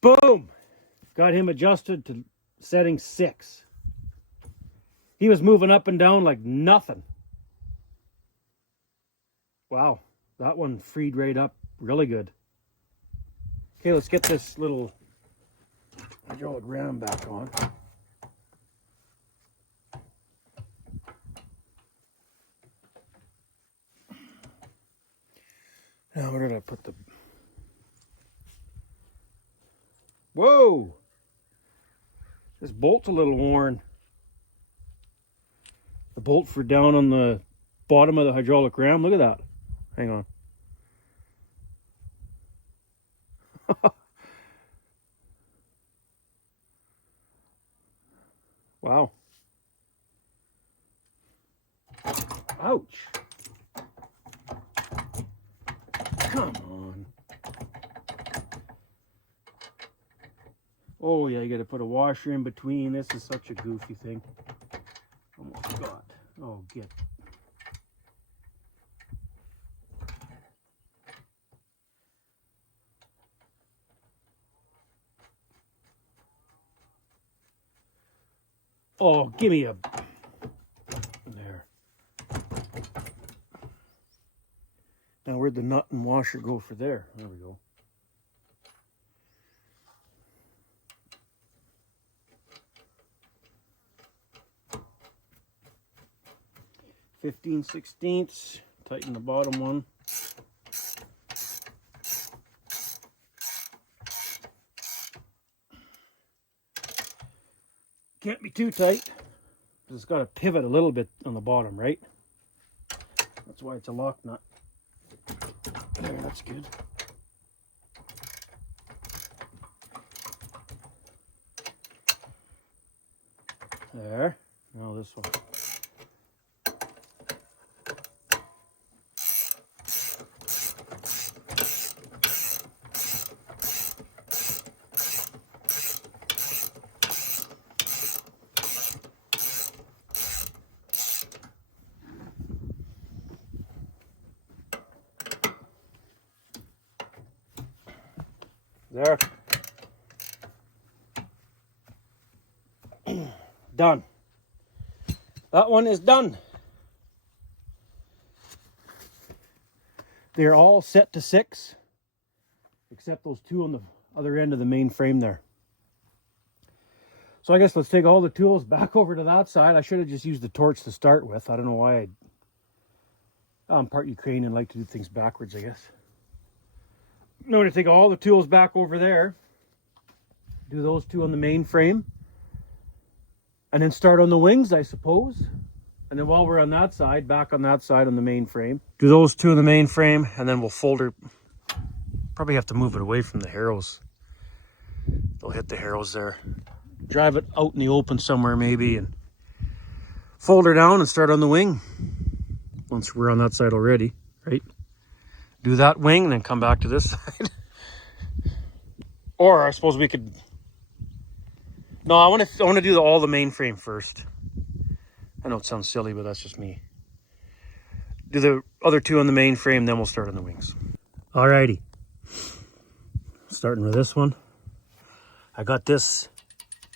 Boom! Got him adjusted to setting 6. He was moving up and down like nothing. Wow, that one freed right up really good. Okay, let's get this little hydraulic ram back on. Now where did I put the... Whoa! This bolt's a little worn. The bolt for down on the bottom of the hydraulic ram. Look at that. Hang on. Wow. Ouch. Come on. Oh yeah, you gotta put a washer in between. This is such a goofy thing. Almost forgot. Oh, get. Oh, give me a... There. Now where'd the nut and washer go for there? There we go. (15/16). Tighten the bottom one. Can't be too tight, because it's got to pivot a little bit on the bottom, right? That's why it's a lock nut. There, that's good. There. Now this one. There. Done. That one is done. They're all set to 6, except those 2 on the other end of the main frame there. So I guess let's take all the tools back over to that side. I should have just used the torch to start with. I don't know why I'm part Ukrainian and like to do things backwards, I guess. I'm going to take all the tools back over there, do those 2 on the main frame, and then start on the wings, I suppose. And then while we're on that side, back on that side on the main frame, do those 2 on the main frame, and then we'll fold her. Probably have to move it away from the harrows. They'll hit the harrows there. Drive it out in the open somewhere maybe, and fold her down and start on the wing. Once we're on that side already, right? Do that wing and then come back to this side. Or I suppose we could... No, I want to do all the main frame first. I know it sounds silly, but that's just me. Do the other 2 on the main frame, then we'll start on the wings. Alrighty. Starting with this one. I got this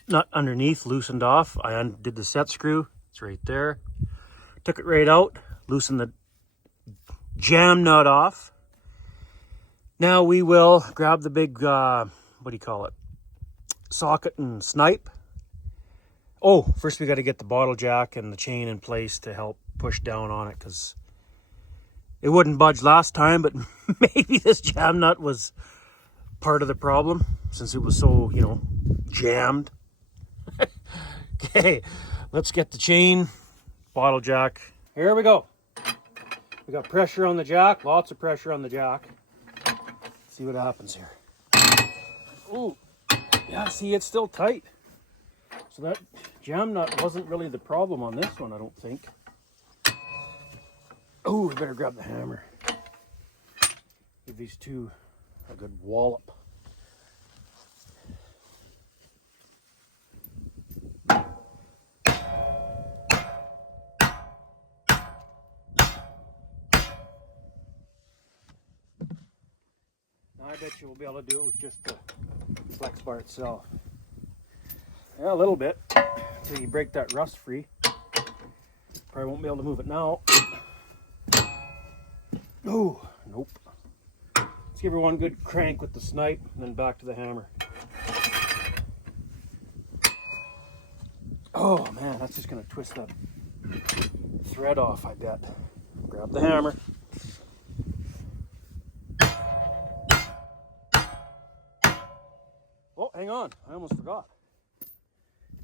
nut underneath loosened off. I undid the set screw. It's right there. Took it right out. Loosened the jam nut off. Now we will grab the big, what do you call it? Socket and snipe. Oh, first we got to get the bottle jack and the chain in place to help push down on it, because it wouldn't budge last time, but maybe this jam nut was part of the problem since it was so, you know, jammed. Okay, let's get the chain, bottle jack. Here we go. We got pressure on the jack, lots of pressure on the jack. Let's see what happens here. Ooh, yeah, see, it's still tight. So that jam nut wasn't really the problem on this one, I don't think. Oh, we better grab the hammer. Give these 2 a good wallop. I bet you we'll be able to do it with just the flex bar itself. Yeah, a little bit until you break that rust free. Probably won't be able to move it now. Oh, nope. Let's give her one good crank with the snipe and then back to the hammer. Oh man, that's just gonna twist that thread off, I bet. Grab the hammer. Oh, hang on, I almost forgot.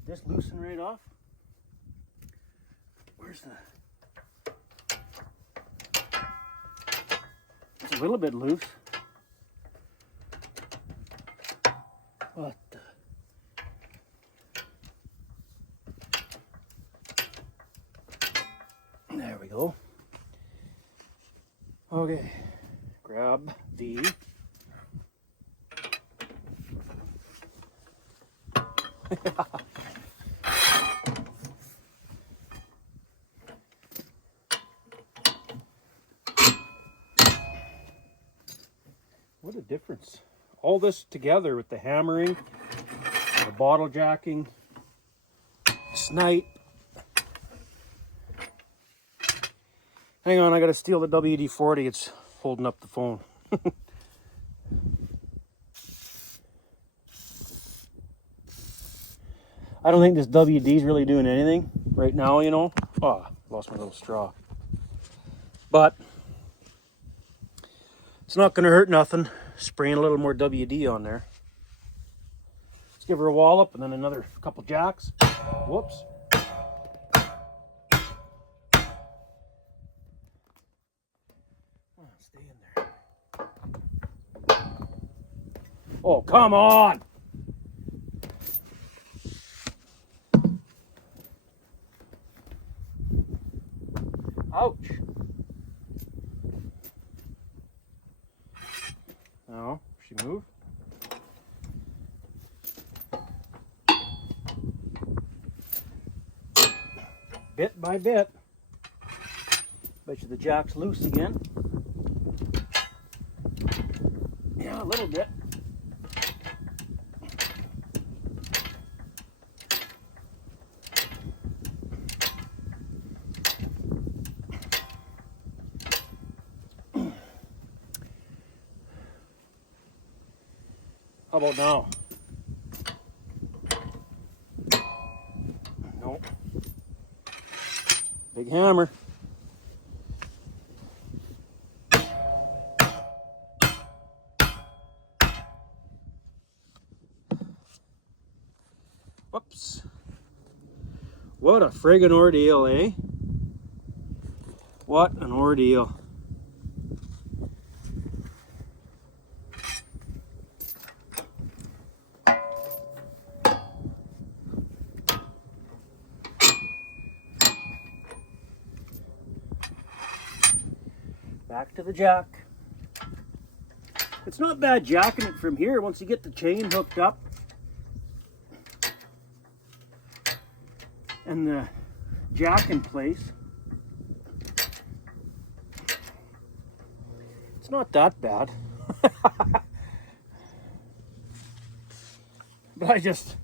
Did this loosen right off? Where's the... It's a little bit loose. What the... There we go. Okay, grab the... What a difference. All this together with the hammering, the bottle jacking, snipe. Hang on, I gotta steal the WD-40. It's holding up the phone. I don't think this WD is really doing anything right now, you know. Oh, lost my little straw. But it's not going to hurt nothing. Spraying a little more WD on there. Let's give her a wallop and then another couple jacks. Whoops. Oh, stay in there. Oh, come on! Ouch. Now, she moved. Bit by bit. Bet you the jack's loose again. Yeah, a little bit. How about now? Nope. Big hammer. Whoops. What a friggin' ordeal, eh? What an ordeal. Back to the jack. It's not bad jacking it from here once you get the chain hooked up and the jack in place. It's not that bad. But I just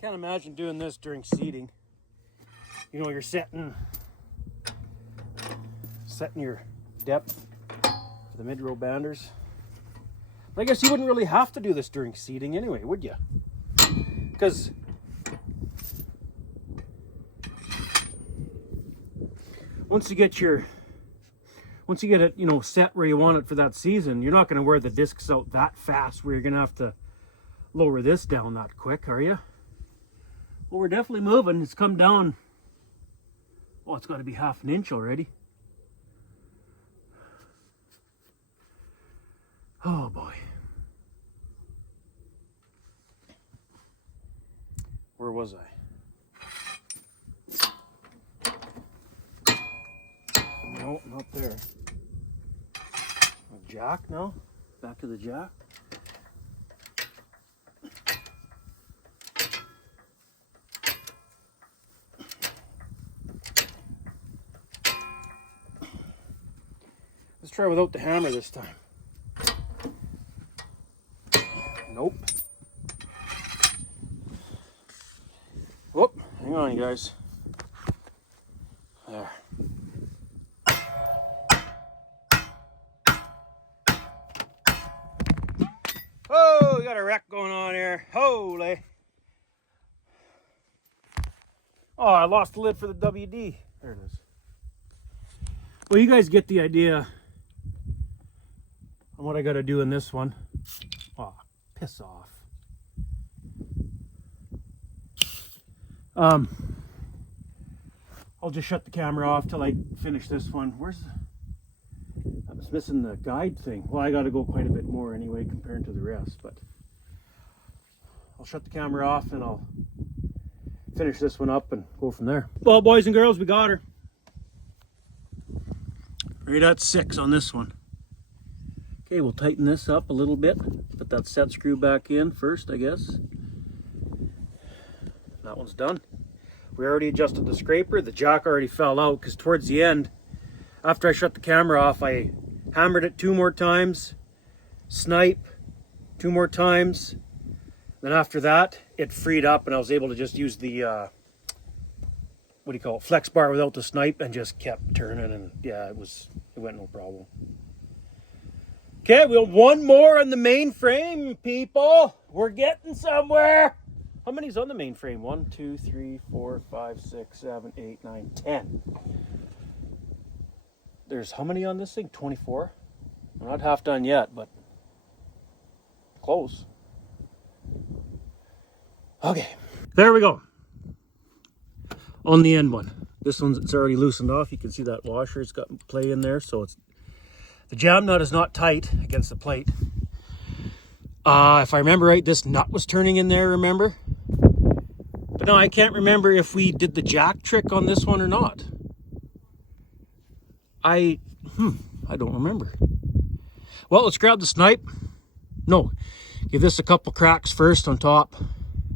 can't imagine doing this during seating. You know, you're setting your depth for the mid-row banders. But I guess you wouldn't really have to do this during seating anyway, would you? Because once you get it, you know, set where you want it for that season, you're not going to wear the discs out that fast where you're going to have to lower this down that quick, are you? Well, we're definitely moving. It's come down. Oh, it's got to be half an inch already. Oh boy. Where was I? No, not there. A jack now? Back to the jack. Let's try without the hammer this time. Nope. Whoop, hang on, you guys. There. Oh, we got a wreck going on here. Holy. Oh, I lost the lid for the WD. There it is. Well, you guys get the idea on what I got to do in this one. Oh, piss off. I'll just shut the camera off till I finish this one. I was missing the guide thing. Well, I got to go quite a bit more anyway compared to the rest, but I'll shut the camera off and I'll finish this one up and go from there. Well, boys and girls, we got her. Right at 6 on this one. Okay, we'll tighten this up a little bit. Put that set screw back in first, I guess. That one's done. We already adjusted the scraper. The jack already fell out because towards the end, after I shut the camera off, I hammered it 2 more times, snipe 2 more times. Then after that, it freed up and I was able to just use the, what do you call it, flex bar without the snipe and just kept turning, and yeah, it went no problem. Okay, we have one more on the main frame, people. We're getting somewhere. How many's on the main frame? 1, 2, 3, 4, 5, 6, 7, 8, 9, 10. There's how many on this thing? 24? I'm not half done yet, but close. Okay, there we go. On the end one. This one's, it's already loosened off. You can see that washer, it's got play in there, so it's, the jam nut is not tight against the plate. If I remember right, this nut was turning in there, remember? But no, I can't remember if we did the jack trick on this one or not. I don't remember. Well, let's grab the snipe. No, give this a couple cracks first on top.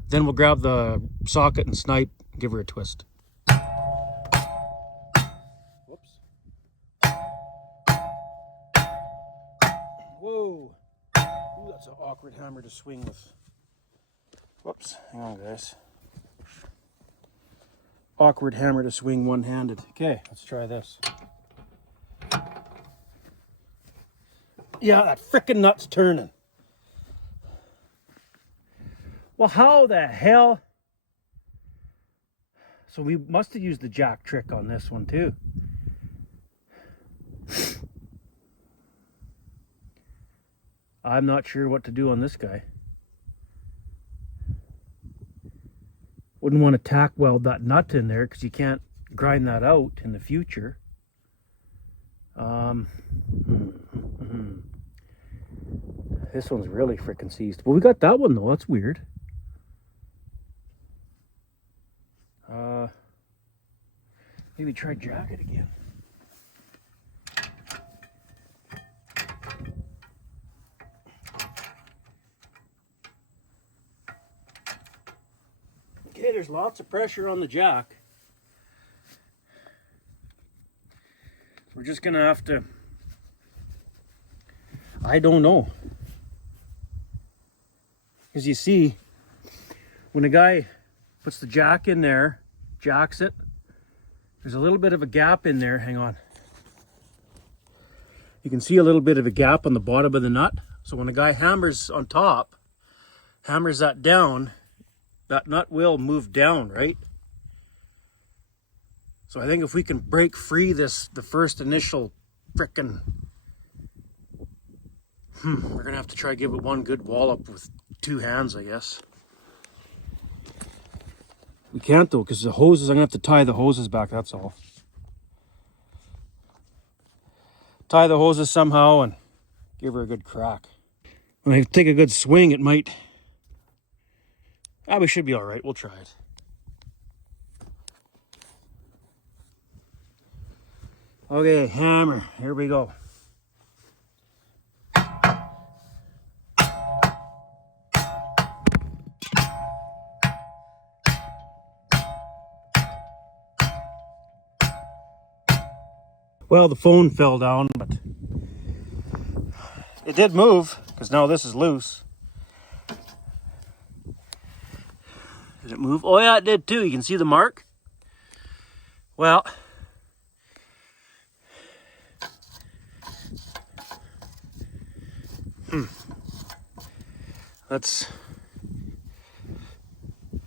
Then we'll grab the socket and snipe, give her a twist. Whoops. Whoa. Ooh, that's an awkward hammer to swing with. Whoops, hang on guys. Awkward hammer to swing one-handed. Okay, let's try this. Yeah, that frickin' nut's turning. Well, how the hell? So we must have used the jack trick on this one too. I'm not sure what to do on this guy. Wouldn't want to tack weld that nut in there because you can't grind that out in the future. This one's really freaking seized. Well, we got that one though. That's weird. Maybe try jack it again. Okay, there's lots of pressure on the jack. We're just gonna have to, I don't know. Because you see, when a guy puts the jack in there, jacks it, there's a little bit of a gap in there. Hang on. You can see a little bit of a gap on the bottom of the nut. So when a guy hammers on top, hammers that down, that nut will move down, right? So I think if we can break free this, the first initial frickin', we're gonna have to try to give it one good wallop with 2 hands, I guess. We can't though, because the hoses, I'm gonna have to tie the hoses back, that's all. Tie the hoses somehow and give her a good crack. When I take a good swing, it might, we should be all right, we'll try it. Okay, hammer, here we go. Well, the phone fell down, but it did move, because now this is loose. Did it move? Oh yeah, it did too. You can see the mark. Well, let's,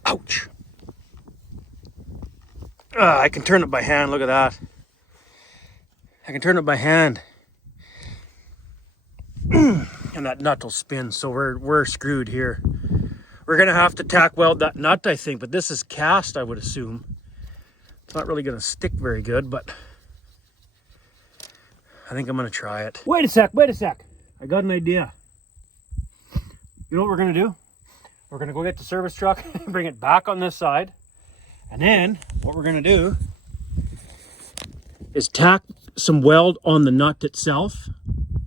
ouch. I can turn it by hand, look at that. I can turn it by hand. And that nut will spin, so we're screwed here. We're gonna have to tack weld that nut, I think, but this is cast, I would assume. It's not really gonna stick very good, but I think I'm gonna try it. Wait a sec. I got an idea. You know what we're gonna do? We're gonna go get the service truck and bring it back on this side. And then what we're gonna do is tack some weld on the nut itself.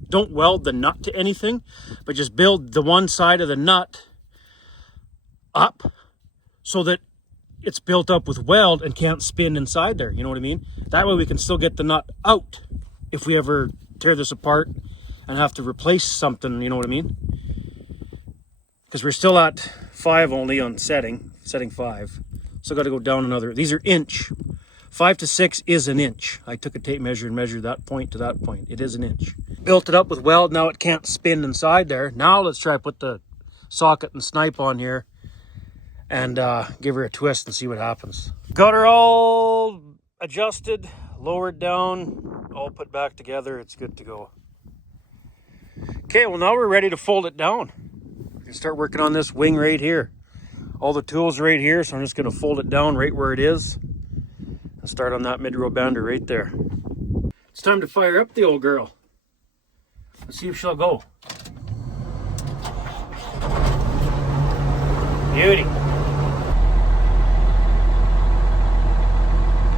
Don't weld the nut to anything, but just build the one side of the nut up so that it's built up with weld and can't spin inside there. You know what I mean? That way we can still get the nut out if we ever tear this apart and have to replace something, you know what I mean? Because we're still at 5 only on setting 5. So got to go down another. These are inch. 5 to 6 is an inch. I took a tape measure and measured that point to that point. It is an inch. Built it up with weld. Now it can't spin inside there. Now let's try to put the socket and snipe on here and give her a twist and see what happens. Got her all adjusted, lowered down, all put back together. It's good to go. Okay, well now we're ready to fold it down. We can start working on this wing right here. All the tools right here, so I'm just going to fold it down right where it is and start on that mid-row bander right there. It's time to fire up the old girl. Let's see if she'll go. Beauty.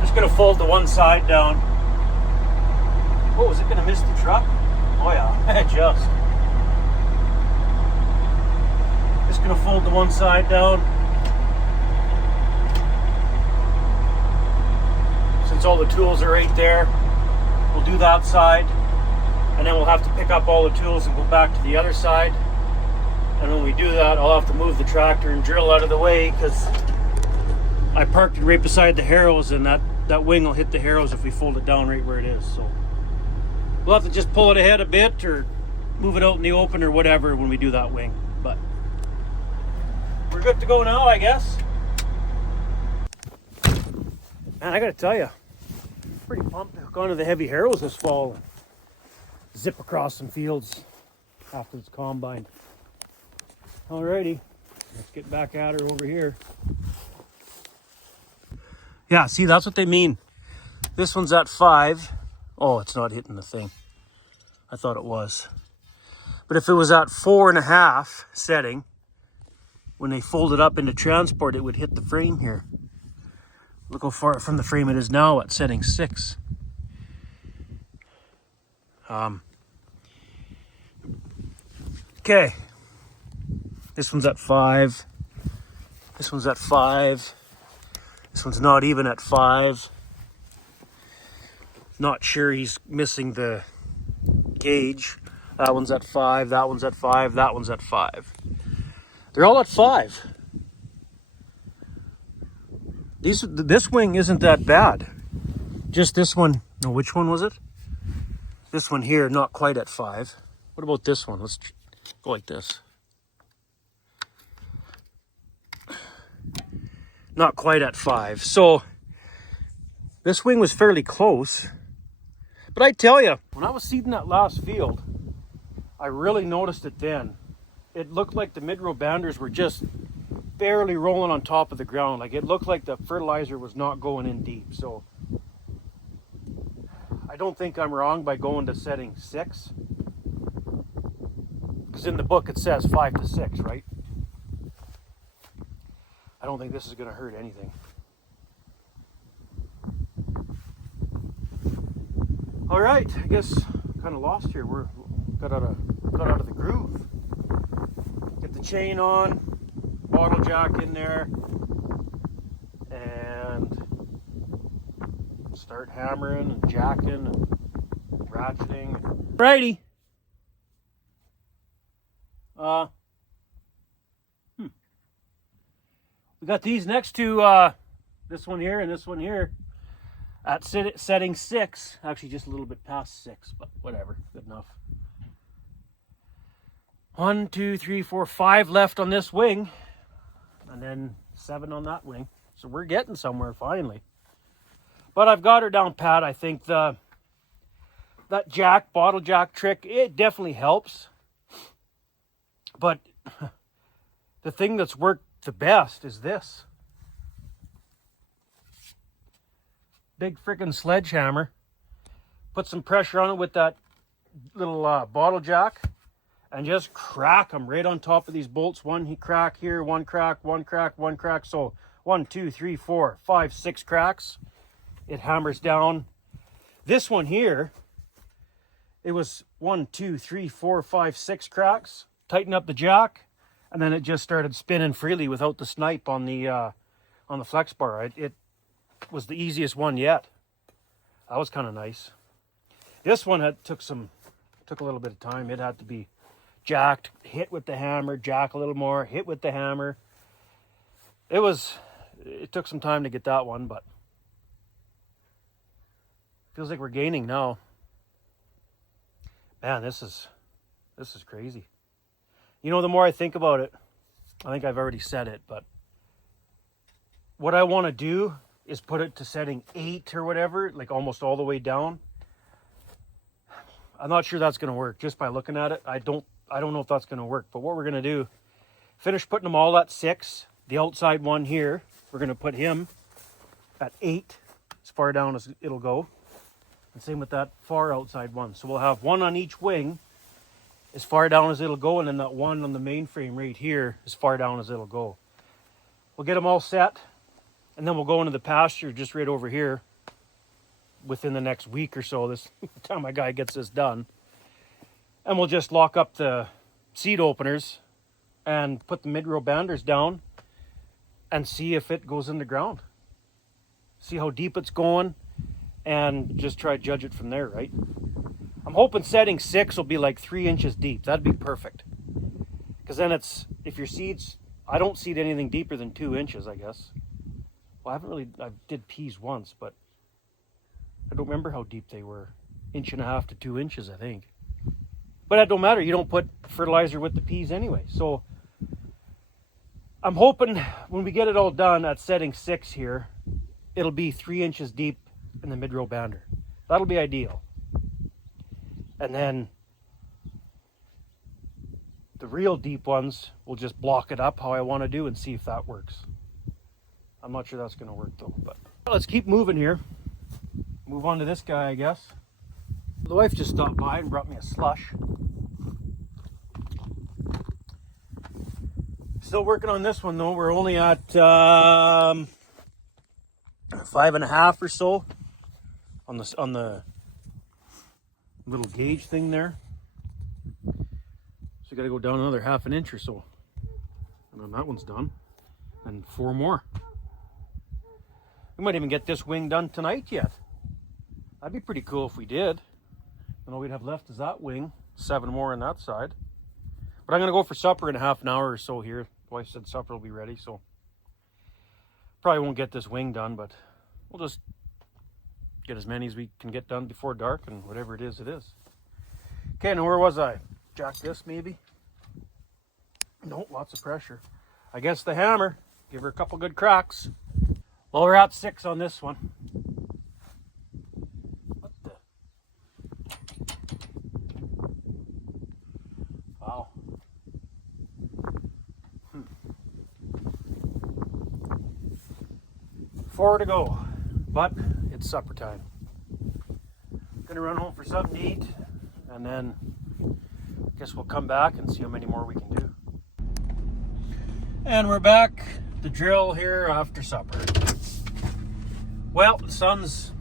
Just going to fold the one side down. Oh, is it going to miss the truck? Oh yeah, just. Just going to fold the one side down. Since all the tools are right there, we'll do that side. And then we'll have to pick up all the tools and go back to the other side. And when we do that, I'll have to move the tractor and drill out of the way because I parked it right beside the harrows, and that wing will hit the harrows if we fold it down right where it is. So we'll have to just pull it ahead a bit or move it out in the open or whatever when we do that wing. But we're good to go now, I guess. Man, I gotta tell you, pretty pumped to hook onto the heavy harrows this fall and zip across some fields after it's combined. Alrighty, let's get back at her over here. Yeah, see, that's what they mean. This one's at 5. Oh, it's not hitting the thing. I thought it was. But if it was at 4.5 setting, when they fold it up into transport, it would hit the frame here. Look how far from the frame it is now at setting 6. Okay. This one's at 5. This one's at 5. This one's not even at 5. Not sure he's missing the gauge. That one's at 5. That one's at 5. That one's at 5. They're all at 5. This wing isn't that bad. Just this one. No, which one was it? This one here, not quite at 5. What about this one? Let's go like this. Not quite at 5. So this wing was fairly close. But I tell you, when I was seeding that last field, I really noticed it then. It looked like the mid-row banders were just barely rolling on top of the ground. Like it looked like the fertilizer was not going in deep. So I don't think I'm wrong by going to setting 6. Because in the book it says 5 to 6, right? I don't think this is going to hurt anything. All right, I guess kind of lost here. We're got out of the groove. Get the chain on, bottle jack in there, and start hammering and jacking and ratcheting. Righty. We got these next to this one here and this one here at setting 6. Actually, just a little bit past 6, but whatever, good enough. 1, 2, 3, 4, 5 left on this wing, and then 7 on that wing. So we're getting somewhere finally. But I've got her down pat. I think that bottle jack trick, it definitely helps. But the thing that's worked the best is this. Big freaking sledgehammer. Put some pressure on it with that little bottle jack and just crack them right on top of these bolts. One crack here, one crack, one crack, one crack. So 1, 2, 3, 4, 5, 6 cracks. It hammers down. This one here, it was 1, 2, 3, 4, 5, 6 cracks. Tighten up the jack, and then it just started spinning freely without the snipe on the flex bar. It was the easiest one yet. That was kind of nice. This one took a little bit of time. It had to be jacked, hit with the hammer, jack a little more, hit with the hammer. It took some time to get that one, but feels like we're gaining now. Man, this is crazy. You know, the more I think about it, I think I've already said it, but what I want to do is put it to setting 8 or whatever, like almost all the way down. I'm not sure that's going to work just by looking at it. I don't know if that's going to work, but what we're going to do, finish putting them all at 6. The outside one here, we're going to put him at 8, as far down as it'll go. And same with that far outside one. So we'll have one on each wing as far down as it'll go, and then that one on the main frame right here as far down as it'll go. We'll get them all set, and then we'll go into the pasture just right over here within the next week or so, this time my guy gets this done. And we'll just lock up the seat openers and put the mid-row banders down and see if it goes in the ground. See how deep it's going and just try to judge it from there, right? I'm hoping setting 6 will be like 3 inches deep. That'd be perfect. Because then if your seeds, I don't seed anything deeper than 2 inches, I guess. Well, I did peas once, but I don't remember how deep they were. 1.5 inches to 2 inches, I think. But that don't matter. You don't put fertilizer with the peas anyway. So I'm hoping when we get it all done at setting 6 here, it'll be 3 inches deep in the mid-row bander. That'll be ideal. And then the real deep ones, we'll just block it up how I want to do and see if that works. I'm not sure that's going to work though. But let's keep moving here. Move on to this guy, I guess. The wife just stopped by and brought me a slush. Still working on this one though. We're only at 5.5 or so on the little gauge thing there. So you got to go down another 1/2 inch or so, and then that one's done, and 4 more. We might even get this wing done tonight yet. That'd be pretty cool if we did. And all we'd have left is that wing, 7 more on that side. But I'm gonna go for supper in a 1/2 hour or so here. The wife said supper will be ready, so probably won't get this wing done, but we'll just get as many as we can get done before dark, and whatever it is, it is. Okay, now where was I? Jack this maybe? No, lots of pressure. I guess the hammer. Give her a couple good cracks. Well, we're at 6 on this one. What the? Wow. 4 to go, but it's supper time. Gonna run home for something to eat, and then I guess we'll come back and see how many more we can do. And we're back at the drill here after supper. Well, the sun's,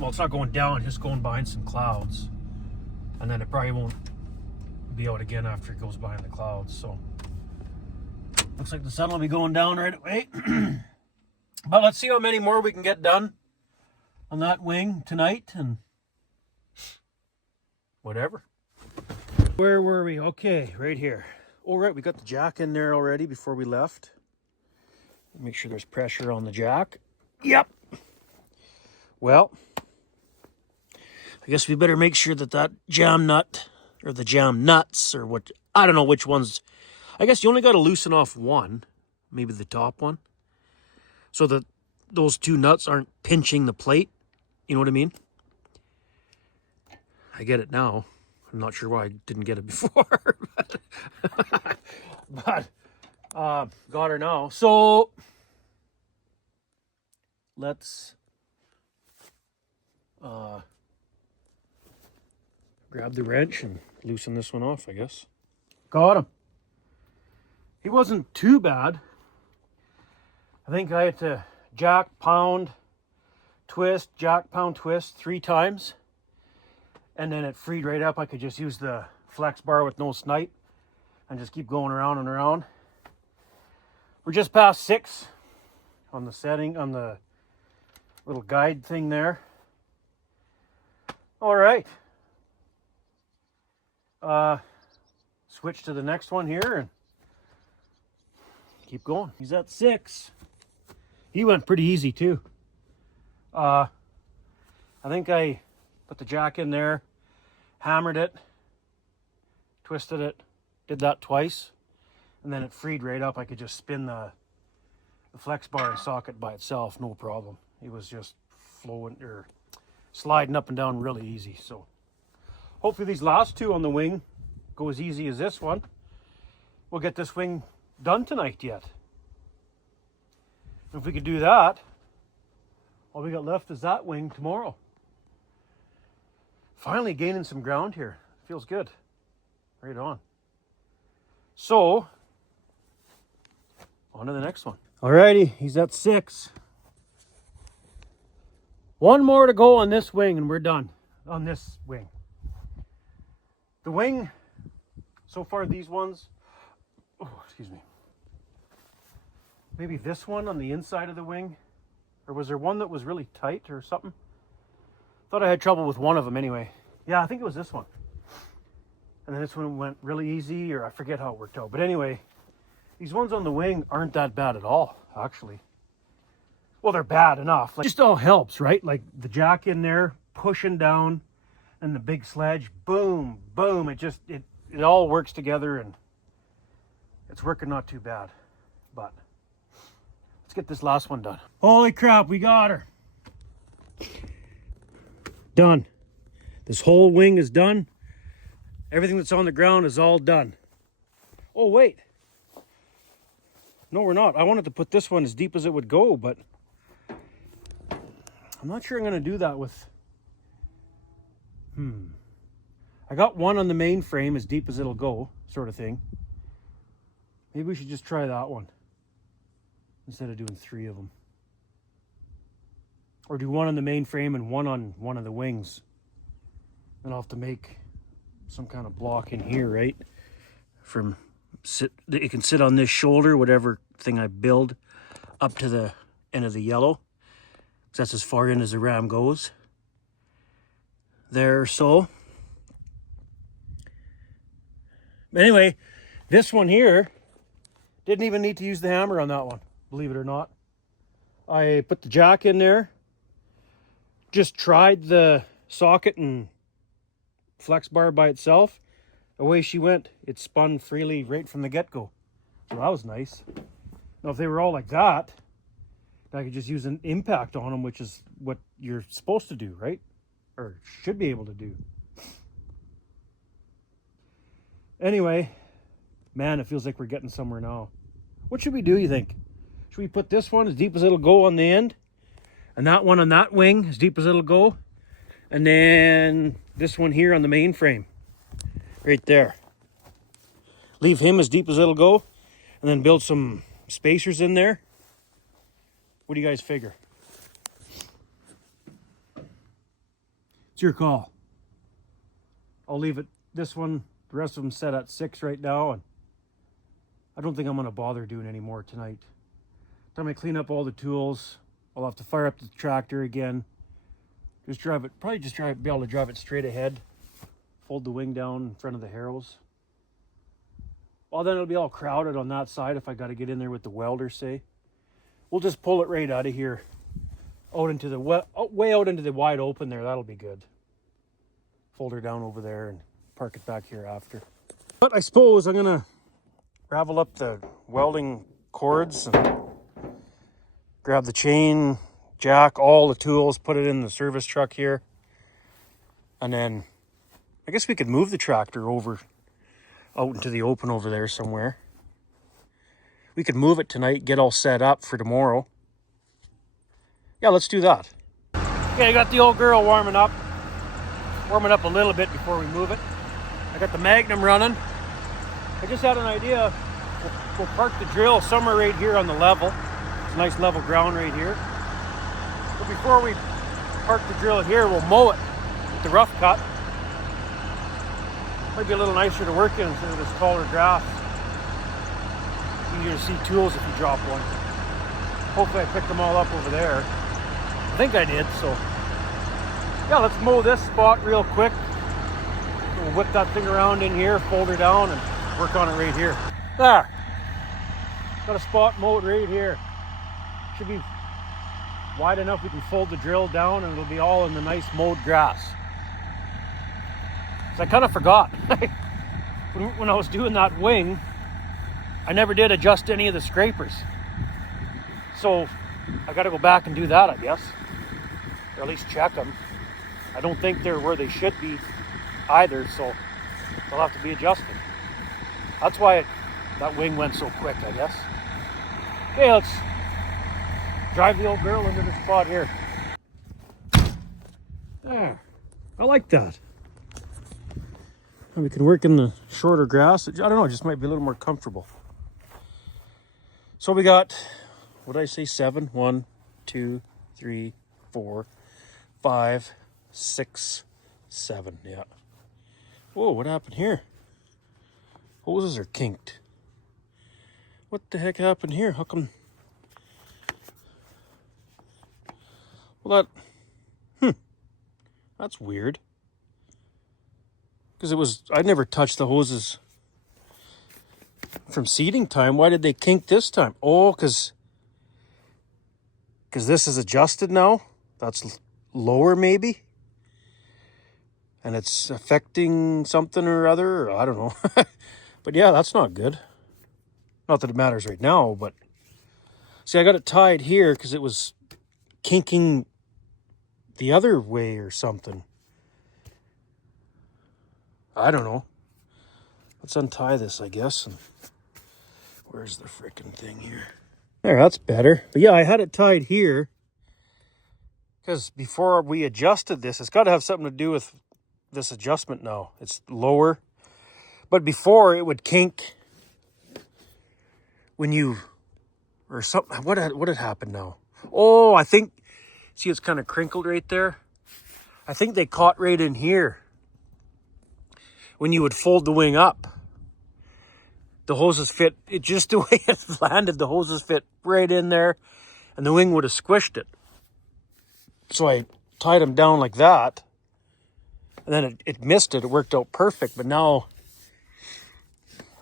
it's not going down, it's just going behind some clouds. And then it probably won't be out again after it goes behind the clouds, so. Looks like the sun will be going down right away. But let's see how many more we can get done on that wing tonight, and whatever. Where were we? Okay, right here. All right, we got the jack in there already before we left. Make sure there's pressure on the jack. Yep. Well, I guess we better make sure that that jam nut, or the jam nuts, or what, I don't know which ones. I guess you only got to loosen off one, maybe the top one, so that those two nuts aren't pinching the plate. You know what I mean? I get it now. I'm not sure why I didn't get it before. but got her now. So let's grab the wrench and loosen this one off, I guess. Got him. He wasn't too bad. I think I had to jack, pound, twist, jack, pound, twist 3 times. And then it freed right up. I could just use the flex bar with no snipe and just keep going around and around. We're just past 6 on the setting, on the little guide thing there. All right. Switch to the next one here and keep going. He's at 6. He went pretty easy too. I think I put the jack in there, hammered it, twisted it, did that twice, and then it freed right up. I could just spin the flex bar and socket by itself, no problem. It was just flowing or sliding up and down really easy. So hopefully these last 2 on the wing go as easy as this one. We'll get this wing done tonight yet. If we could do that, all we got left is that wing tomorrow. Finally gaining some ground here. Feels good. Right on. So, on to the next one. Alrighty, he's at 6. 1 more to go on this wing and we're done. On this wing. The wing, so far these ones, excuse me. Maybe this one on the inside of the wing. Or was there one that was really tight or something? Thought I had trouble with one of them anyway. Yeah, I think it was this one. And then this one went really easy, or I forget how it worked out. But anyway, these ones on the wing aren't that bad at all, actually. Well, they're bad enough. Like, it just all helps, right? Like the jack in there, pushing down, and the big sledge, boom, boom. It all works together, and it's working not too bad. But let's get this last one done. Holy crap, we got her. Done. This whole wing is done. Everything that's on the ground is all done. Oh, wait. No, we're not. I wanted to put this one as deep as it would go, but I'm not sure I'm going to do that with... I got one on the main frame as deep as it'll go, sort of thing. Maybe we should just try that one instead of doing 3 of them. Or do one on the main frame and one on one of the wings. Then I'll have to make some kind of block in here, right? It can sit on this shoulder, whatever thing I build, up to the end of the yellow. That's as far in as the ram goes. There, so. But anyway, this one here, didn't even need to use the hammer on that one, believe it or not. I put the jack in there, just tried the socket and flex bar by itself. Away she went. It spun freely right from the get-go. So that was nice. Now if they were all like that, I could just use an impact on them, which is what you're supposed to do, right? Or should be able to do. Anyway, man, it feels like we're getting somewhere now. What should we do, you think? Should we put this one as deep as it'll go on the end? And that one on that wing as deep as it'll go? And then this one here on the main frame. Right there. Leave him as deep as it'll go. And then build some spacers in there. What do you guys figure? It's your call. I'll leave it, this one, the rest of them set at 6 right now. And I don't think I'm going to bother doing any more tonight. Time I clean up all the tools, I'll have to fire up the tractor again. Just drive it, probably just be able to drive it straight ahead. Fold the wing down in front of the harrows. Well, then it'll be all crowded on that side if I got to get in there with the welder, say. we'll just pull it right out of here, out into the way out into the wide open there. That'll be good. Fold her down over there and park it back here after. But I suppose I'm gonna ravel up the welding cords and grab the chain, jack, all the tools, put it in the service truck here. And then I guess we could move the tractor over out into the open over there somewhere. We could move it tonight, get all set up for tomorrow. Yeah, let's do that. Okay, I got the old girl warming up a little bit before we move it. I got the Magnum running. I just had an idea. We'll park the drill somewhere right here on the level. It's nice level ground right here. But before we park the drill here, we'll mow it with the rough cut. Might be a little nicer to work in instead of this taller grass. Easier to see tools if you drop one. Hopefully I picked them all up over there. I think I did, so. Yeah, let's mow this spot real quick. We'll whip that thing around in here, fold her down, and work on it right here. There. Got a spot mowed right here. Should be wide enough we can fold the drill down and it'll be all in the nice mowed grass. So I kind of forgot. When I was doing that wing, I never did adjust any of the scrapers. So I got to go back and do that, I guess. Or at least check them. I don't think they're where they should be either, so they'll have to be adjusted. That's why that wing went so quick, I guess. Okay, let's drive the old girl into the spot here. There. I like that. And we can work in the shorter grass. I don't know, it just might be a little more comfortable. So we got, what did I say, 7? 1, 2, 3, 4, 5, 6, 7, yeah. Whoa, what happened here? Hoses are kinked. What the heck happened here? How come? Well, that's weird. Because I never touched the hoses from seeding time. Why did they kink this time? Oh, because this is adjusted now. That's lower maybe. And it's affecting something or other, or I don't know. But yeah, that's not good. Not that it matters right now, but see, I got it tied here because it was kinking the other way or something. I don't know. Let's untie this, I guess. And where's the frickin' thing here? There, that's better. But yeah, I had it tied here because before we adjusted this, it's got to have something to do with this adjustment now. It's lower. But before it would kink when you, or something. What had happened now? Oh, I think, see, it's kind of crinkled right there. I think they caught right in here. When you would fold the wing up, the hoses fit, it just the way it landed, the hoses fit right in there and the wing would have squished it. So I tied them down like that and then it missed it. It worked out perfect, but now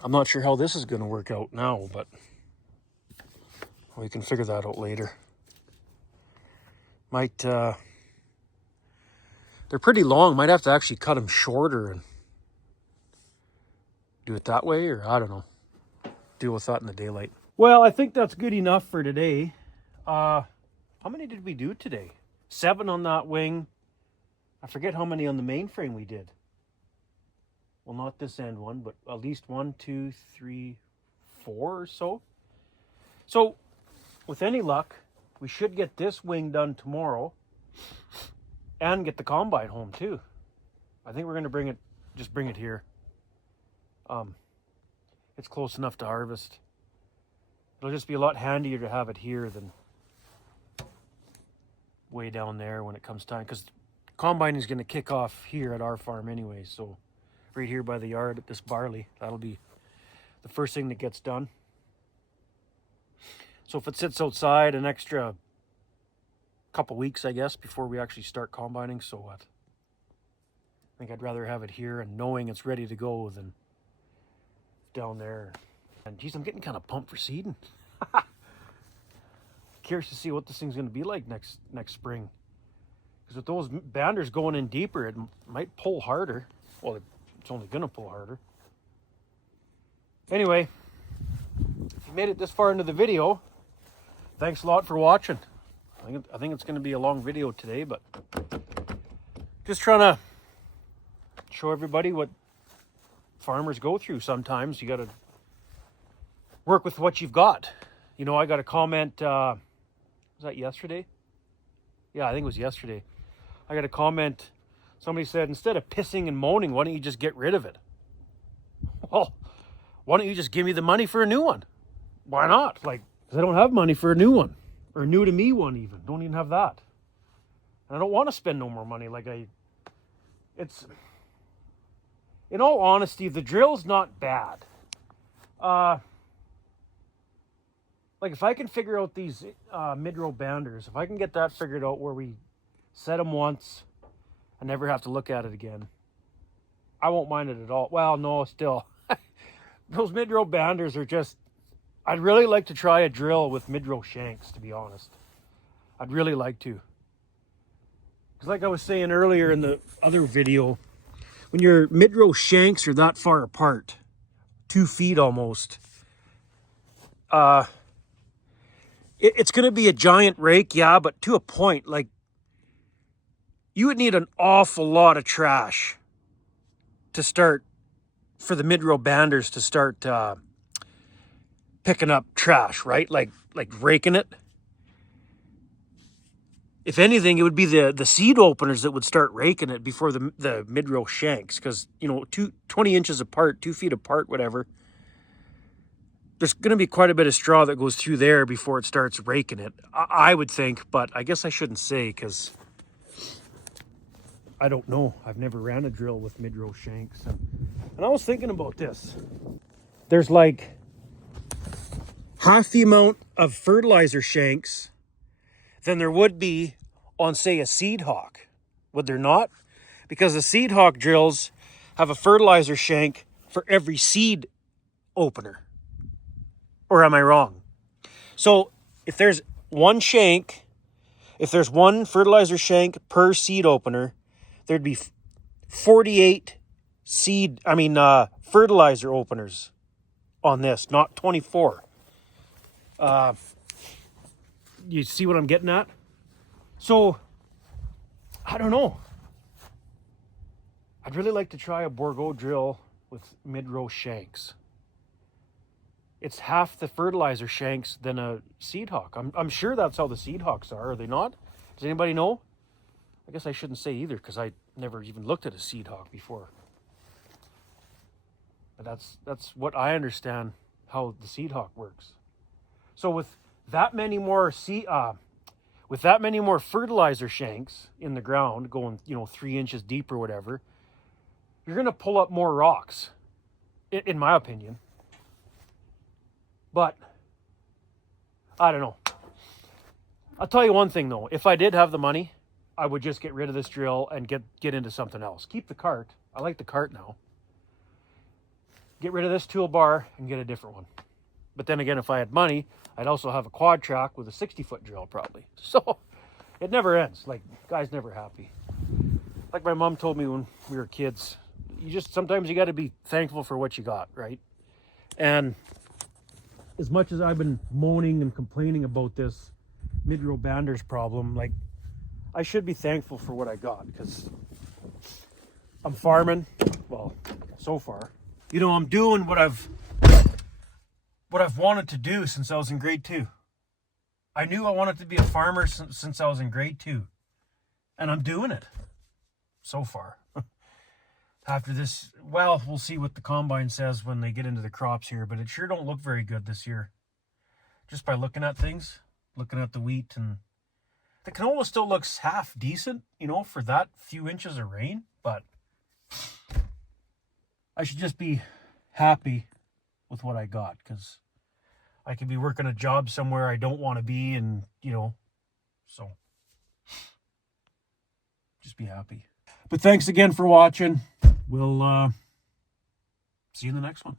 I'm not sure how this is going to work out now, but we can figure that out later. They're pretty long. Might have to actually cut them shorter and do it that way, or I don't know. Deal with that in the daylight. Well, I think that's good enough for today. How many did we do today? 7 on that wing. I forget how many on the mainframe we did. Well, not this end one, but at least 1, 2, 3, 4 or so. So, with any luck, we should get this wing done tomorrow and get the combine home too. I think we're going to just bring it here. It's close enough to harvest. It'll just be a lot handier to have it here than way down there when it comes time, because combine is going to kick off here at our farm anyway. So right here by the yard at this barley, that'll be the first thing that gets done. So if it sits outside an extra couple weeks, I guess, before we actually start combining, so what? I think I'd rather have it here and knowing it's ready to go than down there. And geez, I'm getting kind of pumped for seeding. curious to see what this thing's going to be like next spring. Because with those banders going in deeper, it might pull harder. Well, it's only going to pull harder. Anyway, if you made it this far into the video, thanks a lot for watching. I think it's going to be a long video today, but just trying to show everybody what farmers go through sometimes. You got to work with what you've got. You know, I got a comment, was that yesterday? Yeah, I think it was yesterday. I got a comment, somebody said, instead of pissing and moaning, why don't you just get rid of it? Well, why don't you just give me the money for a new one? Why not? Like, 'cause I don't have money for a new one, or a new to me one even. Don't even have that. And I don't want to spend no more money. It's, in all honesty, the drill's not bad. Like if I can figure out these mid-row banders, if I can get that figured out where we set them once and never have to look at it again, I won't mind it at all. Well, no, still. Those mid-row banders are just, I'd really like to try a drill with mid-row shanks, to be honest. I'd really like to. Because like I was saying earlier in the other video, when your mid-row shanks are that far apart, 2 feet almost, it's going to be a giant rake, yeah, but to a point. Like, you would need an awful lot of trash to start, for the mid-row banders to start picking up trash, right? Like raking it. If anything, it would be the seed openers that would start raking it before the mid-row shanks, because, you know, 20 inches apart, 2 feet apart, whatever. There's going to be quite a bit of straw that goes through there before it starts raking it, I would think, but I guess I shouldn't say because I don't know. I've never ran a drill with mid-row shanks. And I was thinking about this. There's like half the amount of fertilizer shanks than there would be on, say, a seed hawk. Would there not? Because the seed hawk drills have a fertilizer shank for every seed opener. Or am I wrong? So if there's one fertilizer shank per seed opener, there'd be 48 fertilizer openers on this, not 24. You see what I'm getting at? So, I don't know. I'd really like to try a Bourgeois drill with mid-row shanks. It's half the fertilizer shanks than a seed hawk. I'm sure that's how the seed hawks are they not? Does anybody know? I guess I shouldn't say either, because I never even looked at a seed hawk before. But that's what I understand how the seed hawk works. So with that many more fertilizer shanks in the ground, going 3 inches deep or whatever, you're gonna pull up more rocks, in my opinion. But I don't know. I'll tell you one thing though. If I did have the money, I would just get rid of this drill and get into something else. Keep the cart. I like the cart now. Get rid of this toolbar and get a different one. But then again, if I had money, I'd also have a quad track with a 60-foot drill probably. So it never ends. Like, guy's never happy. Like my mom told me when we were kids, sometimes you got to be thankful for what you got, right? And as much as I've been moaning and complaining about this mid-row banders problem, like, I should be thankful for what I got, because I'm farming. Well, so far, I'm doing what I've wanted to do since I was in grade 2. I knew I wanted to be a farmer since I was in grade 2, and I'm doing it so far. After this, well, we'll see what the combine says when they get into the crops here, but it sure don't look very good this year. Just by looking at things, looking at the wheat, and the canola still looks half decent, for that few inches of rain, but I should just be happy with what I got, because I could be working a job somewhere I don't want to be, and, so just be happy. But thanks again for watching. We'll see you in the next one.